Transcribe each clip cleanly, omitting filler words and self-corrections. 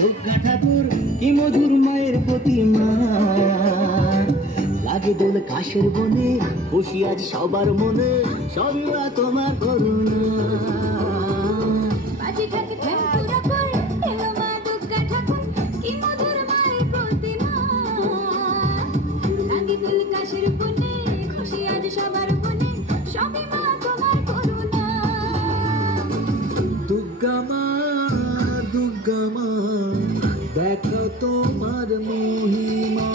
দুর্গা ঠাকুর কি মধুর মায়ের প্রতিমা, লাগে দোল কাশের বনে, খুশি আজ সবার মনে, সবই মা তোমার করুণা। দুর্গা মা, দুর্গা মা, দেখো তোমার মহিমা।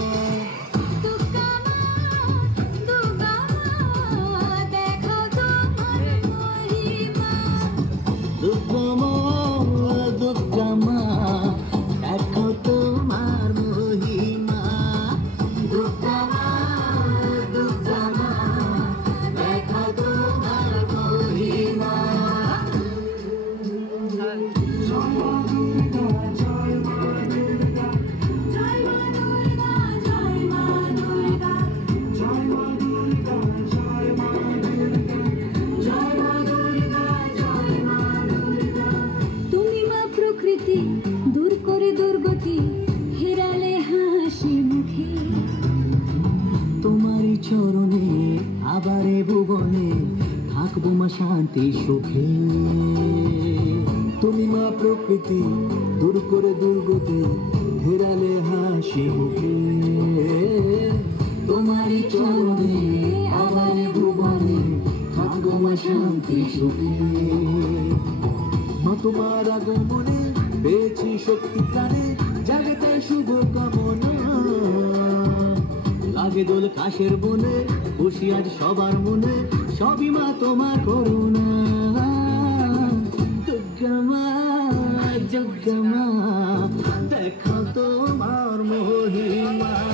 দুর্গা মা, দুর্গা মা, দেখো তোমার মহিমা। দুর্গা মা, দুর্গা মা, দেখো তোমার মহিমা। দুর্গা মা, দুর্গা মা, দেখো তোমার মহিমা। দূর করে দুর্গতি, হেরালে হাসি মুখে। তোমারই চরণে আবারে ভুবনে থাকবো মা শান্তি সুখে। তুমি মা প্রকৃতি, দূর করে দুর্গতি, হেরালে হাসি মুখে। তোমারই চরণে আবারে ভুবনে থাকবো মা শান্তি সুখে। মা তোমার আগমনে পেয়েছি শক্তি প্রাণে, জাগতে শুভ কামনা। লাগে দোল কাশের বনে, খুশি আজ সবার মনে, সবই মা তোমার করুণা। দুর্গা মা, দুর্গা মা, দেখো তোমার মহিমা।